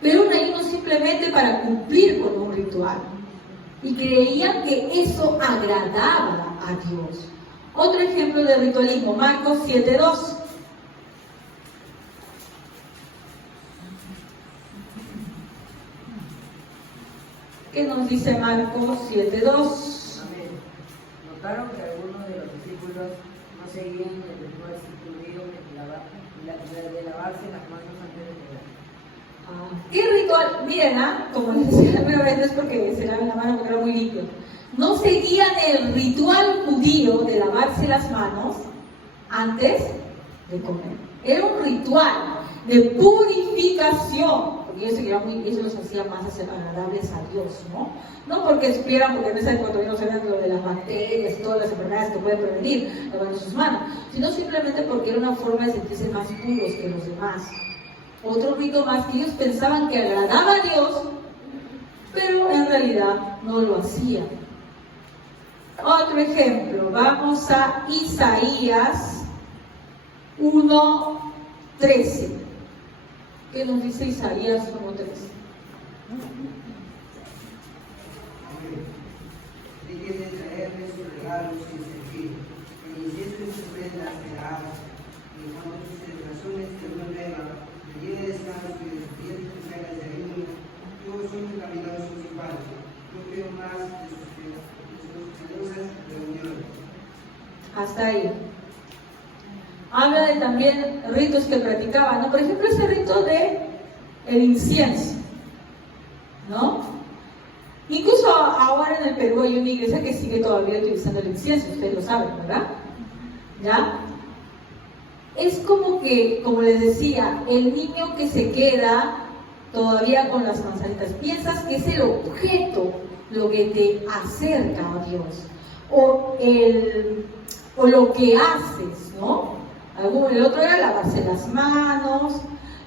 Pero un ayuno simplemente para cumplir con un ritual. Y creían que eso agradaba a Dios. Otro ejemplo de ritualismo, Marcos 7:2. ¿Qué nos dice Marcos 7:2? Amén. Notaron que algunos de los discípulos no seguían el ritual instituido de lavarse las manos antes de comer. ¿Qué ritual? Miren, como les decía la primera vez, no es porque se lavan la mano porque era muy limpio. No seguían el ritual judío de lavarse las manos antes de comer. Era un ritual de purificación. Y eso los hacía más agradables a Dios, ¿no? No porque supieran, porque en esa época todavía no sabían lo de las bacterias y todas las enfermedades que pueden prevenir lavando sus manos, sino simplemente porque era una forma de sentirse más puros que los demás. Otro rito más que ellos pensaban que agradaba a Dios, pero en realidad no lo hacían. Otro ejemplo, vamos a Isaías 1:13. ¿Qué nos dice Isaías 1:13? Tienen que traerle sus regalos sin servir, el incienso y sus prendas sagradas, y cuando sus celebraciones de una nueva, de día de descanso y de sus días de primeras de ayuno, todos son encaminados a su parte. No quiero más de sus celosas reuniones. Hasta ahí. Habla de también ritos que practicaban, ¿no? Por ejemplo, ese rito de el incienso, ¿no? Incluso ahora en el Perú hay una iglesia que sigue todavía utilizando el incienso, ustedes lo saben, ¿verdad? ¿Ya? Es como que, como les decía, el niño que se queda todavía con las manzanitas, piensas que es el objeto lo que te acerca a Dios, o lo que haces, ¿no? El otro era lavarse las manos,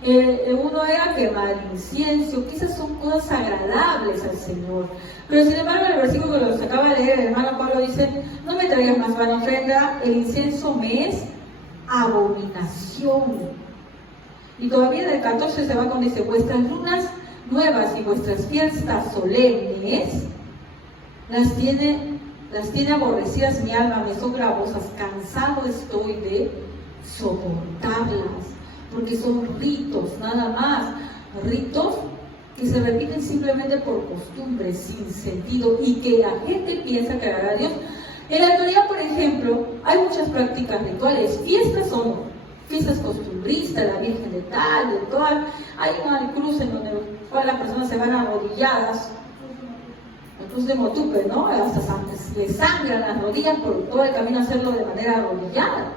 uno era quemar incienso, que esas son cosas agradables al Señor. Pero sin embargo, en el versículo que nos acaba de leer, el hermano Pablo dice: no me traigas más vana ofrenda, el incienso me es abominación. Y todavía en el 14 se va con dice: vuestras lunas nuevas y vuestras fiestas solemnes las tiene aborrecidas mi alma, me son gravosas, cansado estoy de soportarlas, porque son ritos, nada más, ritos que se repiten simplemente por costumbre, sin sentido, y que la gente piensa que agrada a Dios. En la actualidad, por ejemplo, hay muchas prácticas rituales, fiestas o no, fiestas costumbristas, la Virgen de tal, de tal, hay una cruz en donde las personas se van arrodilladas, la cruz de Motupe, ¿no? Hasta le sangran las rodillas por todo el camino a hacerlo de manera arrodillada,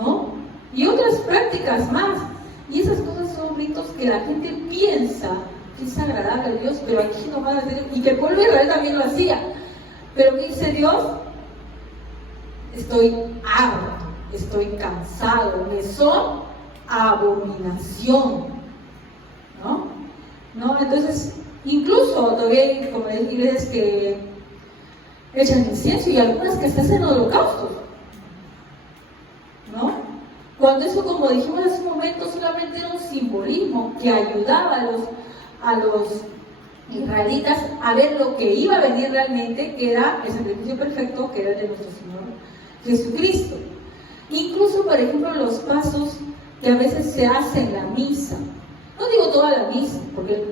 ¿no? Y otras prácticas más. Y esas cosas son ritos que la gente piensa que es agradable a Dios, pero aquí no van a hacer, y que el pueblo de Israel también lo hacía. Pero ¿qué dice Dios? Estoy harto, estoy cansado, me son abominación, ¿no? Entonces, incluso todavía hay, como les digo, iglesias que echan incienso y algunas que se hacen holocaustos, ¿no? Cuando eso, como dijimos hace un momento, solamente era un simbolismo que ayudaba a los israelitas a ver lo que iba a venir realmente, que era el sacrificio perfecto, que era el de nuestro Señor Jesucristo. Incluso, por ejemplo, los pasos que a veces se hacen en la misa. No digo toda la misa, porque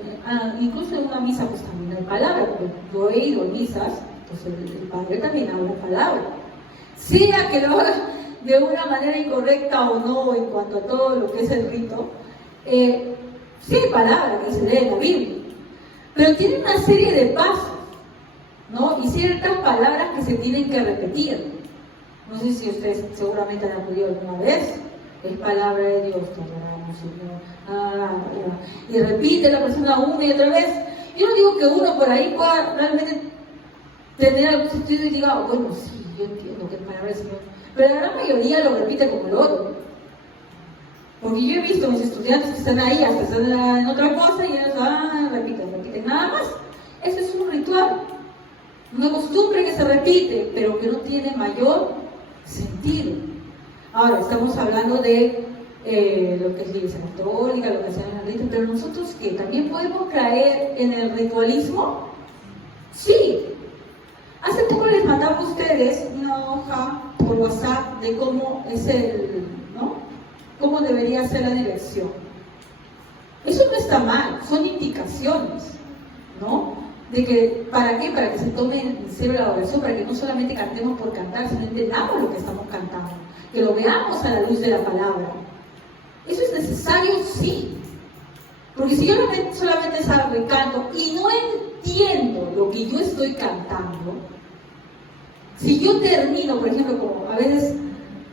incluso en una misa pues también hay palabra, porque yo he ido a misas, pues el padre también habla palabra. Sea que lo haga de una manera incorrecta o no en cuanto a todo lo que es el rito, sí hay palabra que se lee en la Biblia, pero tiene una serie de pasos, ¿no? Y ciertas palabras que se tienen que repetir. No sé si ustedes seguramente han acudido alguna vez, es palabra de Dios, y repite la persona una y otra vez. Yo no digo que uno por ahí pueda realmente tener algún sentido y diga, bueno, sí, yo entiendo que es palabra del Señor, pero la gran mayoría lo repite como el oro. Porque yo he visto a mis estudiantes que están ahí, hasta están en otra cosa, y ellos repiten, nada más. Eso es un ritual, una costumbre que se repite, pero que no tiene mayor sentido. Ahora, estamos hablando de lo que es la Iglesia Católica, lo que hacen las ritos, pero nosotros que también podemos caer en el ritualismo. Sí. Hace poco les mandaba a ustedes una hoja por WhatsApp de cómo es cómo debería ser la dirección. Eso no está mal, son indicaciones, ¿no? De que, ¿para qué? Para que se tome en serio la oración, para que no solamente cantemos por cantar, sino entendamos lo que estamos cantando, que lo veamos a la luz de la palabra. Eso es necesario, sí. Porque si yo solamente salgo y canto y no entiendo lo que yo estoy cantando, si yo termino, por ejemplo, como a veces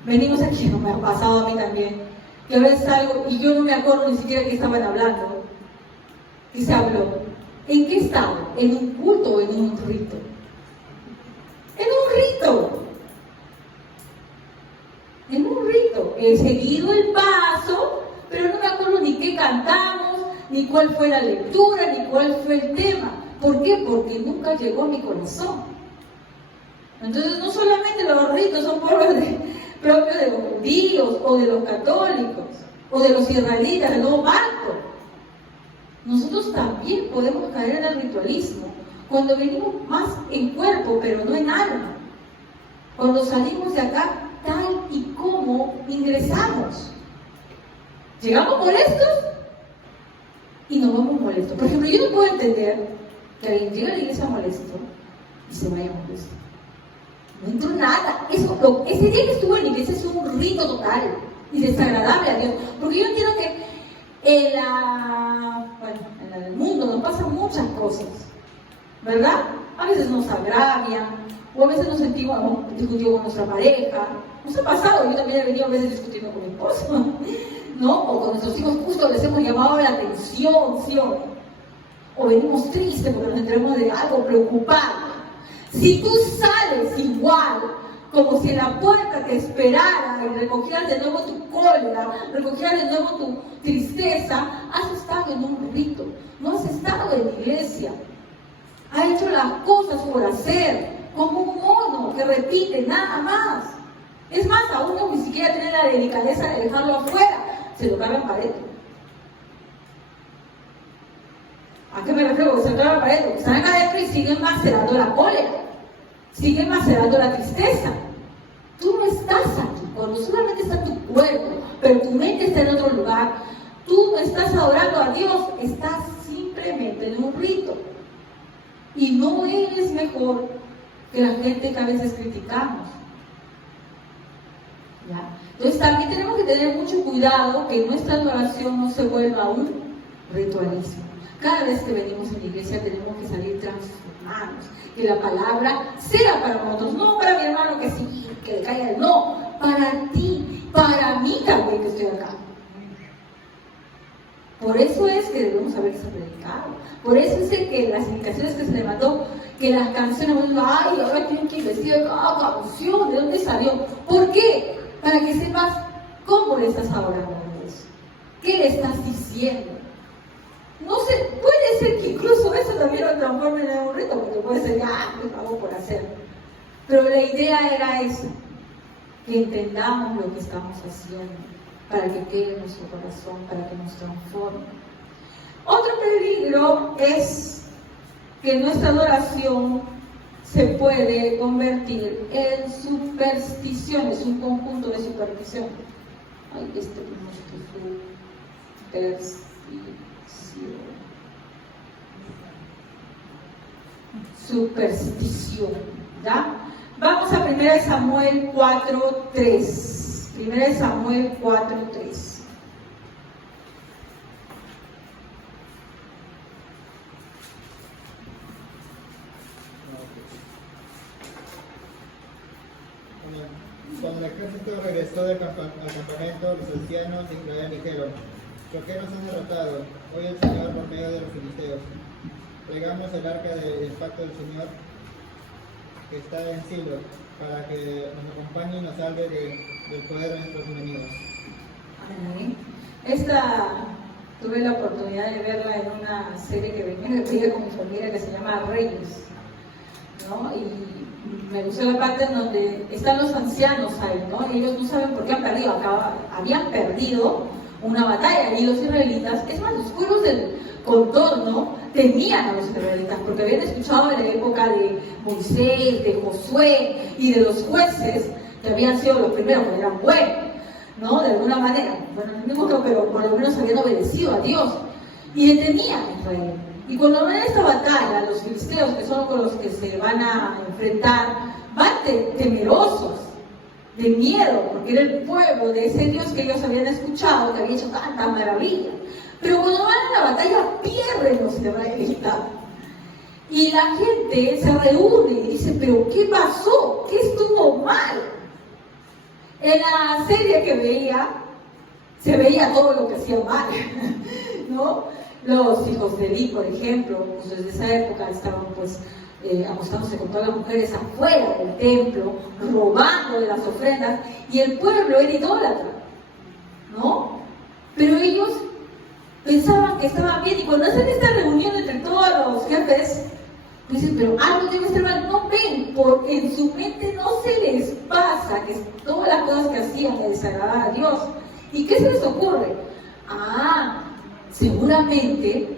venimos aquí, no me ha pasado a mí también, que a veces salgo y yo no me acuerdo ni siquiera que estaban hablando, y se habló. ¿En qué estaba? ¿En un culto o en un rito? En un rito. En un rito. He seguido el paso, pero no me acuerdo ni qué cantamos, ni cuál fue la lectura, ni cuál fue el tema. ¿Por qué? Porque nunca llegó a mi corazón. Entonces, no solamente los ritos son propios de los judíos, o de los católicos, o de los israelitas, del nuevo pacto. Nosotros también podemos caer en el ritualismo cuando venimos más en cuerpo, pero no en alma. Cuando salimos de acá, tal y como ingresamos. Llegamos molestos y nos vamos molestos. Por ejemplo, yo no puedo entender que alguien llegue a la iglesia molesto y se vaya molesto. No entró nada. Ese día que estuvo en la iglesia es un rito total y desagradable a Dios. Porque yo entiendo que en el mundo nos pasan muchas cosas, ¿verdad? A veces nos agravian, o a veces nos sentimos discutiendo con nuestra pareja. Nos ha pasado, yo también he venido a veces discutiendo con mi esposo, ¿no? O con nuestros hijos, justo les hemos llamado la atención, ¿sí o no? O venimos tristes porque nos enteramos de algo preocupante. Si tú sales igual, como si en la puerta te esperara y recogieras de nuevo tu cólera, recogieras de nuevo tu tristeza, has estado en un rito, no has estado en la iglesia. Has hecho las cosas por hacer, como un mono que repite, nada más. Es más, a uno ni siquiera tiene la delicadeza de dejarlo afuera, se lo clava en pared. ¿A qué me refiero? Que se lo clava en pared, porque están acá adentro y siguen macerando la cólera, siguen macerando la tristeza. Tú no estás aquí, cuando solamente está tu cuerpo, pero tu mente está en otro lugar. Tú no estás adorando a Dios, estás simplemente en un rito. Y no eres mejor que la gente que a veces criticamos. ¿Ya? Entonces también tenemos que tener mucho cuidado que nuestra adoración no se vuelva un ritualismo. Cada vez que venimos en la iglesia tenemos que salir transformados, que la palabra sea para nosotros, no para mi hermano que sí, que le caiga el no, para ti, para mí también que estoy acá. Por eso es que debemos haberse predicado, por eso es que las indicaciones que se le mandó, que las canciones, ay, ahora tienen que investigar cada canción, ¿de dónde salió? ¿Por qué? Para que sepas cómo le estás adorando a Dios, qué le estás diciendo. No sé, puede ser que incluso eso también lo transforme en un rito, porque puede ser, pues hago por hacer. Pero la idea era eso, que entendamos lo que estamos haciendo, para que quede en nuestro corazón, para que nos transforme. Otro peligro es que nuestra adoración se puede convertir en supersticiones, un conjunto de supersticiones. Ay, superstición, ¿ya? Vamos a 1 Samuel 4:3. 1 Samuel 4:3. Cuando el ejército regresó al campamento, los ancianos de Israel dijeron: ¿por qué nos han derrotado? Hoy el Señor por medio de los filisteos. Traigamos el arca del pacto del Señor que está en Silo, para que nos acompañe y nos salve del poder de nuestros enemigos. Amén. Esta tuve la oportunidad de verla en una serie que venía con mi familia que se llama Reyes, ¿no? Y me gustó la parte en donde están los ancianos ahí, ¿no? Y ellos no saben por qué han perdido. Habían perdido una batalla y los israelitas, es más, los pueblos del contorno temían a los israelitas porque habían escuchado en la época de Moisés, de Josué y de los jueces que habían sido los primeros, que eran buenos, ¿no? De alguna manera, bueno, no mismo creo, pero por lo menos habían obedecido a Dios y le temían a Israel. Y cuando ven esta batalla, los filisteos, que son con los que se van a enfrentar, van temerosos, de miedo, porque era el pueblo de ese Dios que ellos habían escuchado, que había hecho tanta maravilla. Pero cuando van a la batalla, pierden los israelitas. Y la gente se reúne y dice: ¿pero qué pasó? ¿Qué estuvo mal? En la serie que veía, se veía todo lo que hacía mal, ¿no? Los hijos de Eli, por ejemplo, pues desde esa época estaban pues acostándose con todas las mujeres afuera del templo, robando de las ofrendas, y el pueblo era idólatra, ¿no? Pero ellos pensaban que estaban bien, y cuando hacen esta reunión entre todos los jefes, dicen: pero algo debe estar mal. No ven, porque en su mente no se les pasa que todas las cosas que hacían le desagradaban a Dios. ¿Y qué se les ocurre? Seguramente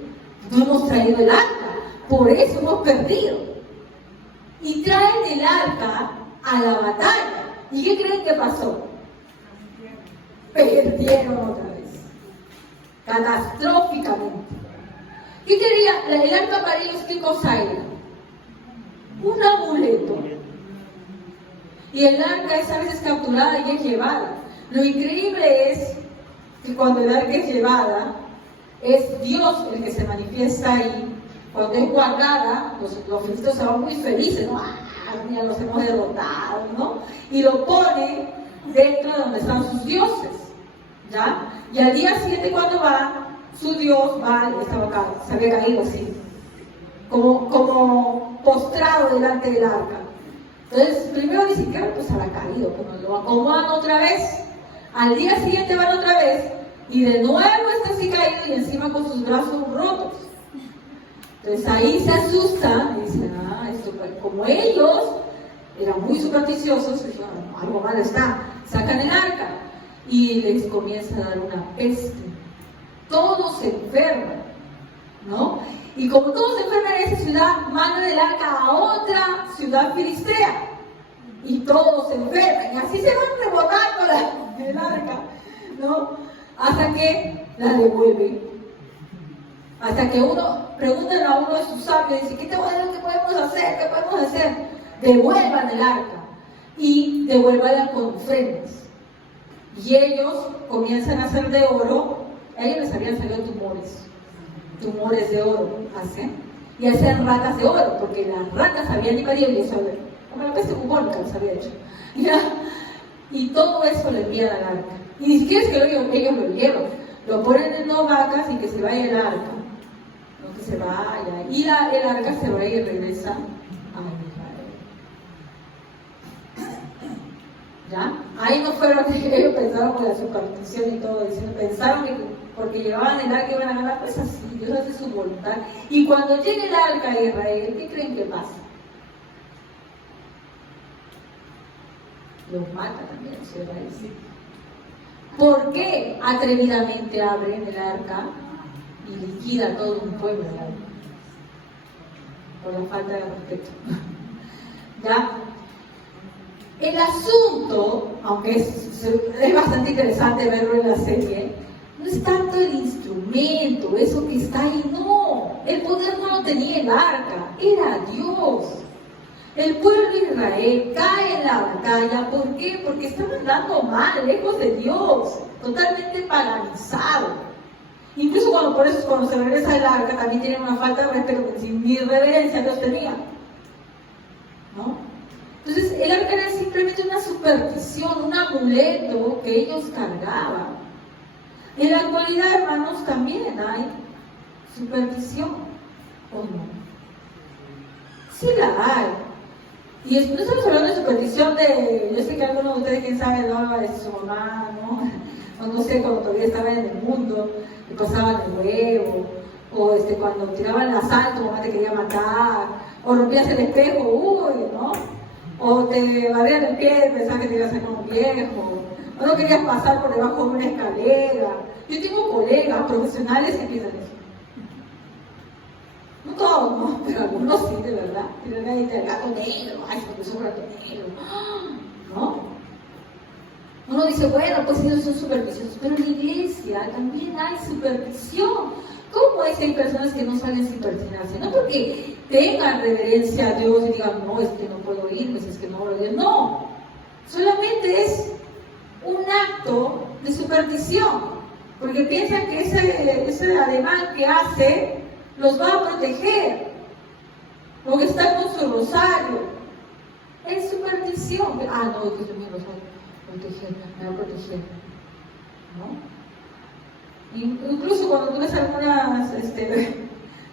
no hemos traído el arca, por eso hemos perdido. Y traen el arca a la batalla. ¿Y qué creen que pasó? Perdieron otra vez, catastróficamente. ¿Qué quería? El arca para ellos, ¿qué cosa era? Un amuleto. Y el arca es a veces capturada y es llevada. Lo increíble es que cuando el arca es llevada, es Dios el que se manifiesta ahí. Cuando es guardada, los filisteos se van muy felices, ¿no? Mira, los hemos derrotado, ¿no? Y lo pone dentro de donde están sus dioses, ¿ya? Y al día siguiente cuando va, su dios va y estaba acá, se había caído así, como postrado delante del arca. Entonces, primero ni siquiera pues habrá caído, como lo acomodan otra vez, al día siguiente van otra vez, y de nuevo está así caído y encima con sus brazos rotos. Entonces ahí se asustan y dicen, esto, como ellos eran muy supersticiosos, dijeron, algo malo está, sacan el arca y les comienza a dar una peste. Todos se enferman, ¿no? Y como todos se enferman en esa ciudad, mandan el arca a otra ciudad filistea y todos se enferman, y así se van rebotando el arca, ¿no? Hasta que la devuelven. Hasta que preguntan a uno de sus sabios, dice, ¿qué podemos hacer? ¿Qué podemos hacer? Devuelvan el arca y devuélvanla con ofrendas. Y ellos comienzan a hacer de oro, a ellos les habían salido tumores de oro, ¿hacen? Y hacer ratas de oro, porque las ratas habían invadido y saber, como la peste bubónica les había hecho. ¿Ya? Y todo eso le envían al arca. Y ni siquiera es que ellos lo llevan, lo ponen en 2 vacas y que se vaya el arca. Que se vaya, y el arca se va y regresa a Israel. ¿Ya? Ahí no fueron, ellos pensaron con la superstición y todo, pensaron que porque llevaban el arca iban a ganar, pues así, Dios hace su voluntad. Y cuando llegue el arca a Israel, ¿qué creen que pasa? Los mata también, se va a decir. ¿Por qué atrevidamente abren el arca y liquida a todo un pueblo, ¿verdad? Por la falta de respeto? ¿Ya? El asunto, aunque es bastante interesante verlo en la serie, no es tanto el instrumento, eso que está ahí, no. El poder no lo tenía el arca, era Dios. El pueblo de Israel cae en la batalla, ¿por qué? Porque estaban andando mal, lejos de Dios, totalmente paralizado. Incluso cuando se regresa el arca, también tienen una falta de respeto, porque sin ni reverencia Dios tenía, ¿no? Entonces, el arca era simplemente una superstición, un amuleto que ellos cargaban. En la actualidad, hermanos, también hay superstición, ¿o no? Sí la hay. Y no estamos hablando de superstición yo sé que algunos de ustedes, quién sabe, no, de su mamá, ¿no? O no sé, cuando todavía estaba en el mundo, le pasaban el huevo, o cuando tiraban la sal, tu mamá te quería matar, o rompías el espejo, ¿no? O te barrían el pie, pensabas que te ibas a hacer como viejo, o no querías pasar por debajo de una escalera. Yo tengo colegas profesionales que piensan eso. No todos, ¿no? Pero algunos sí, de verdad. Pero nadie dice, el gato negro, ay, porque es un gato negro, ¿no? Uno dice, bueno, pues ellos son supersticiosos, pero en la iglesia también hay superstición. ¿Cómo es que hay personas que no saben sin persinarse? No porque tengan reverencia a Dios y digan, no, es que no puedo ir, pues es que no oro a Dios. No, solamente es un acto de superstición, porque piensan que ese ademán que hace los va a proteger, o que está con su rosario. Es superstición. No, Dios mío, rosario. Me va a proteger, ¿no? Incluso cuando tú ves algunas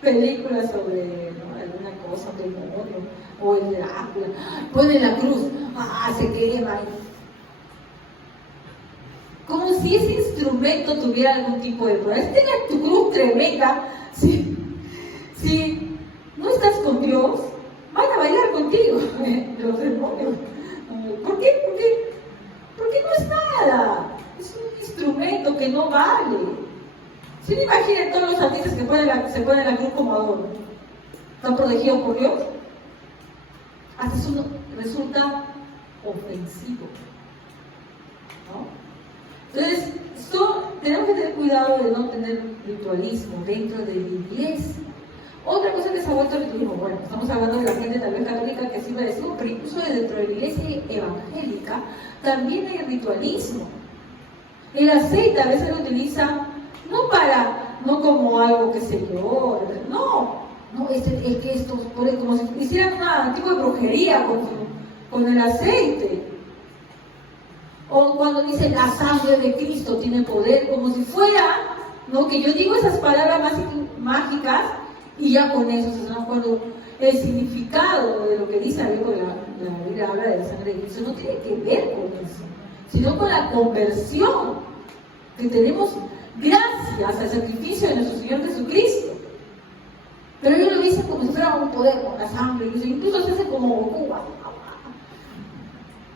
películas sobre alguna cosa, un demonio, o el Drácula, pone la cruz, se quema. Como si ese instrumento tuviera algún tipo de poder. Tenga tu cruz tremenda, si no estás con Dios, van a bailar contigo los demonios. ¿Por qué? Porque no es nada, es un instrumento que no vale. Si no imaginen todos los artistas que se ponen la cruz como adorno, ¿están protegidos por Dios? Hasta eso resulta ofensivo, ¿no? Entonces, tenemos que tener cuidado de no tener ritualismo dentro de la iglesia, Otra cosa que se ha vuelto ritualismo, bueno, estamos hablando de la gente tal vez católica que sí decimos, pero incluso dentro de la iglesia evangélica también hay ritualismo. El aceite a veces lo utilizan no como algo que se yo, no, es que esto, como si hicieran un tipo de brujería con el aceite. O cuando dicen la sangre de Cristo tiene poder, como si fuera, ¿no? Que yo digo esas palabras mágicas y ya con eso se dan cuando el significado de lo que dice la Biblia habla de la sangre de Cristo, no tiene que ver con eso, sino con la conversión que tenemos gracias al sacrificio de nuestro Señor Jesucristo. Pero ellos lo dicen como si fuera un poder con la sangre, incluso se hace como Goku.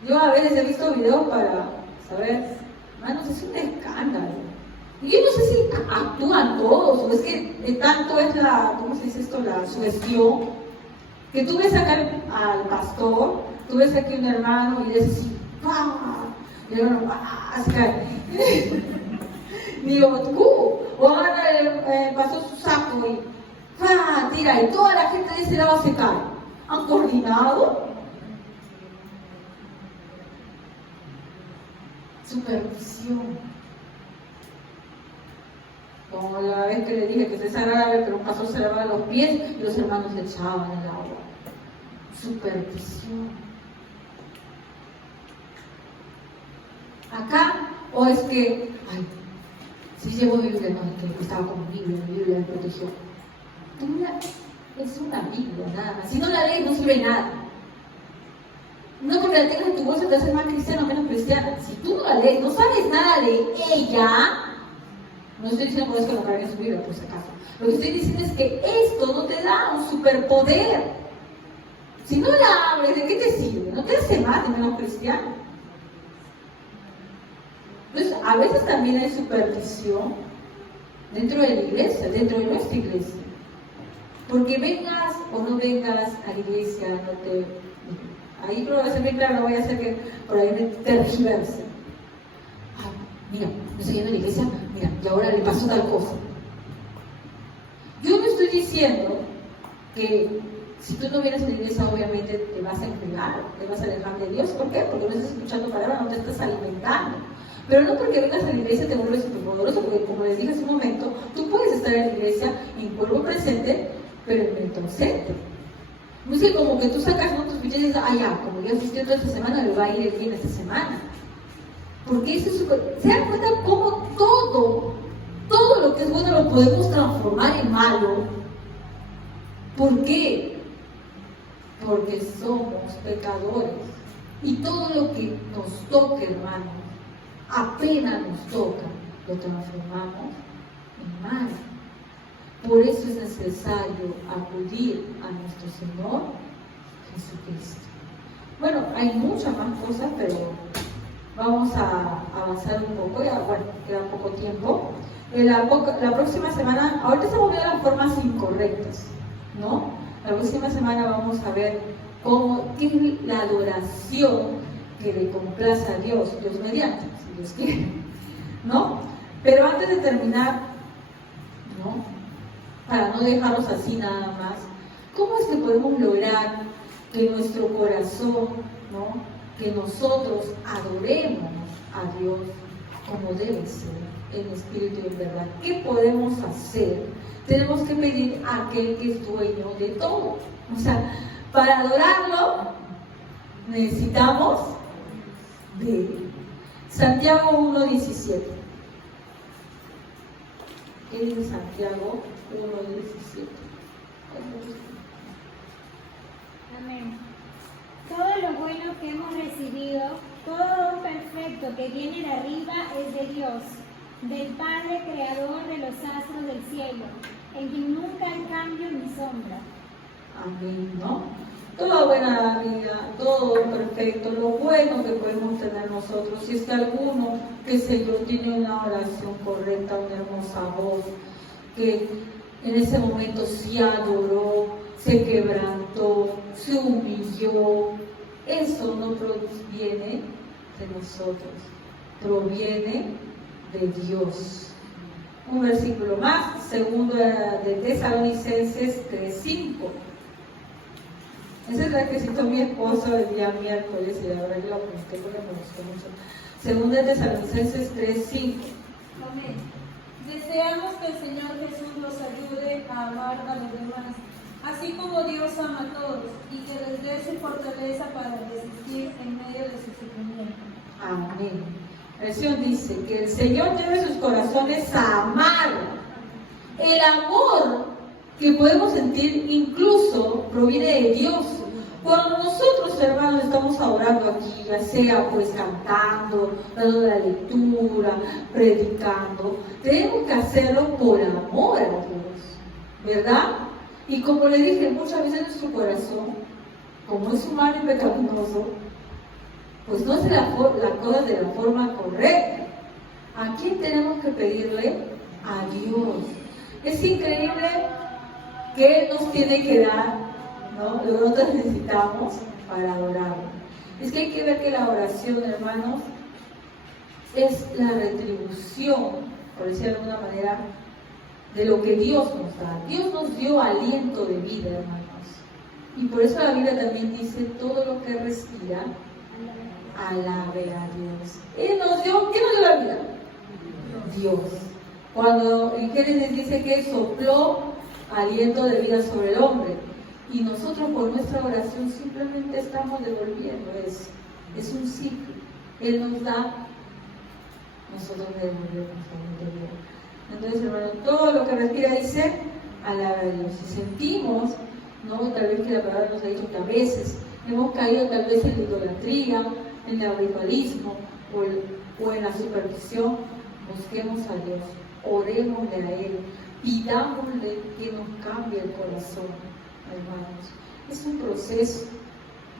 Yo a veces he visto videos para saber, hermanos, es un escándalo. Y yo no sé si actúan todos, o es que tanto es ¿cómo se dice esto? La sugestión, que tú ves acá al pastor, tú ves aquí a un hermano y dices así, ¡pah! Y el hermano, ¡pah! Digo, o agarra el pastor su saco y ¡pah! Tira, y toda la gente de ese lado se cae. ¿Han coordinado? Supervisión. Como la vez que le dije que César árabe, pero un pastor se lavaba los pies y los hermanos le echaban el agua. Supervisión. Acá, o es que, si llevo Biblia, no, que estaba con mi Biblia me protegió. Es una Biblia, nada más. Si no la lees, no sirve nada. No porque la tengas en tu bolsa te hace más cristiano o menos cristiana. Si tú no la lees, no sabes nada de ella, no estoy diciendo por eso que no carguen su Biblia, por si acaso. Lo que estoy diciendo es que esto no te da un superpoder. Si no la abres, ¿de qué te sirve? No te hace más ni menos cristiano. Entonces, a veces también hay superstición dentro de la iglesia, dentro de nuestra iglesia. Porque vengas o no vengas a la iglesia, ahí lo voy a hacer bien claro, no voy a hacer que por ahí me tergiverse. Mira, me estoy yendo a la iglesia, mira, y ahora le pasó tal cosa. Yo no estoy diciendo que si tú no vienes a la iglesia, obviamente te vas a enfriar, te vas a alejar de Dios. ¿Por qué? Porque no estás escuchando palabras, no te estás alimentando. Pero no porque vengas a la iglesia te vuelves superpoderoso, porque como les dije hace un momento, tú puedes estar en la iglesia en cuerpo presente, pero en mente ausente. No es que como que tú sacas tus fichas y dices, ya, como yo asistió toda esta semana, me va a ir bien esta semana. Porque eso es súper... ¿Se dan cuenta cómo todo lo que es bueno lo podemos transformar en malo? ¿Por qué? Porque somos pecadores. Y todo lo que nos toque, hermanos, apenas nos toca, lo transformamos en malo. Por eso es necesario acudir a nuestro Señor Jesucristo. Bueno, hay muchas más cosas, pero vamos a avanzar un poco, ya queda poco tiempo. La próxima semana, ahorita estamos viendo las formas incorrectas, ¿no? La próxima semana vamos a ver qué es la adoración que le complace a Dios mediante, si Dios quiere, ¿no? Pero antes de terminar, ¿no? Para no dejarlos así nada más, ¿cómo es que podemos lograr que nuestro corazón, ¿no? Que nosotros adoremos a Dios como debe ser, en espíritu y en verdad? ¿Qué podemos hacer? Tenemos que pedir a aquel que es dueño de todo. O sea, para adorarlo necesitamos de Él. Santiago 1:17. ¿Qué dice Santiago 1:17? Amén. Todo lo bueno que hemos recibido, todo don perfecto que viene de arriba es de Dios, del Padre Creador de los astros del cielo, en quien nunca hay cambio ni sombra. Amén, ¿no? Toda buena vida, todo perfecto, lo bueno que podemos tener nosotros. Si es que alguno, qué sé yo, tiene una oración correcta, una hermosa voz, que en ese momento sí adoró, se quebrantó, se humilló, eso no proviene de nosotros, proviene de Dios. Un versículo más, segundo de Tesalonicenses 3. 5. Ese es la que citó mi esposo el día miércoles y la verdad que lo apunté porque me gustó mucho. Segunda de Tesalonicenses 3:5. Amén. Deseamos que el Señor Jesús nos ayude a amar a los demás, así como Dios ama a todos, y que les dé su fortaleza para resistir en medio de su sufrimiento. Amén. La versión dice que el Señor lleve sus corazones a amar. El amor que podemos sentir incluso proviene de Dios. Cuando nosotros, hermanos, estamos orando aquí, ya sea pues cantando, dando la lectura, predicando, tenemos que hacerlo por amor a Dios, ¿verdad? Y como le dije, muchas veces nuestro corazón, como es humano y pecaminoso, pues no hace la cosa de la forma correcta. ¿A quién tenemos que pedirle? A Dios. Es increíble que Él nos tiene que dar, ¿no?, lo que nosotros necesitamos para adorarlo. Es que hay que ver que la oración, hermanos, es la retribución, por decirlo de alguna manera, de lo que Dios nos da. Dios nos dio aliento de vida, hermanos. Y por eso la Biblia también dice, todo lo que respira, alabe a Dios. Él nos dio, ¿quién nos dio la vida? Dios. Cuando en Génesis dice que sopló aliento de vida sobre el hombre, y nosotros por nuestra oración simplemente estamos devolviendo eso. Es un ciclo. Él nos da, nosotros le devolvemos aliento de vida. Entonces, hermano, todo lo que respira dice, alaba a Dios. Si sentimos, ¿no?, tal vez que la palabra nos ha dicho que a veces hemos caído tal vez en la idolatría, en el ritualismo o en la superstición, busquemos a Dios, orémosle a Él, pidámosle que nos cambie el corazón, hermanos. Es un proceso,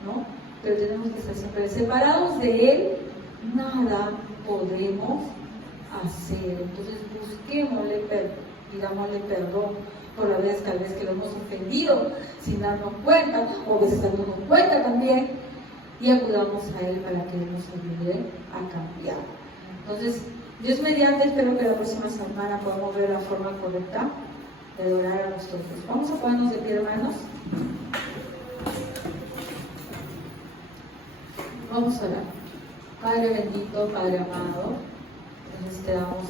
¿no? Pero tenemos que estar siempre separados de Él, nada podremos hacer. Entonces busquémosle, pidámosle perdón por las veces tal vez que lo hemos ofendido sin darnos cuenta, o a veces dándonos cuenta también, y acudamos a Él para que Él nos ayude a cambiar. Entonces, Dios mediante, espero que la próxima semana podamos ver la forma correcta de adorar a nuestro Dios. Vamos a ponernos de pie, hermanos. Vamos a orar. Padre bendito, Padre amado, te damos